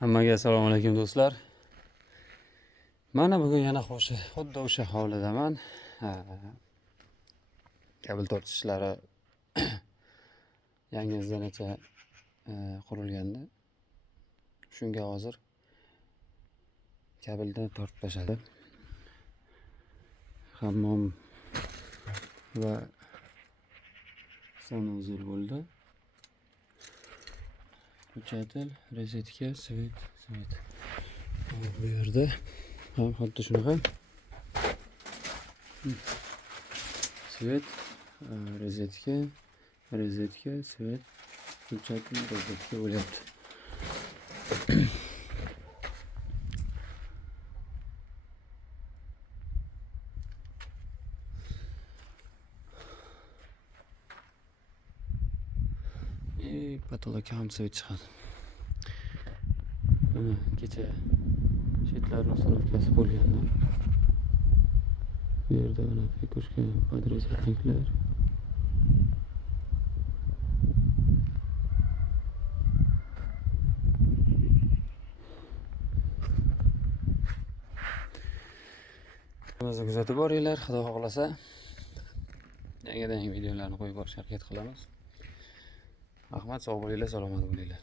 Hammaga assalomu alaykum do'stlar. Mana bugun yana xuddi o'sha hovlidaman. Kabel tortish ishlari yangi izlanacha qurilganda. Shunga hozir kabelni tortib tashladi. Hammom va sanuzul bo'ldi. Ko'chatil, rozetka, svet. Bu yerda ham xuddi shunaqa. Svet, rozetka, svet, ko'chatil, rozetka bo'lyapti. Patolog ham svet chiqadi. Mana kecha shetlari uстановkasi bo'lganda. Bu yerda mana fikushka podrezatniklar. Bizni kuzatib boringlar, Xudo xohlasa yangi videolarni qo'yib borishga harakat qilamiz. Rahmat, sog' bo'linglar, salomat bo'linglar.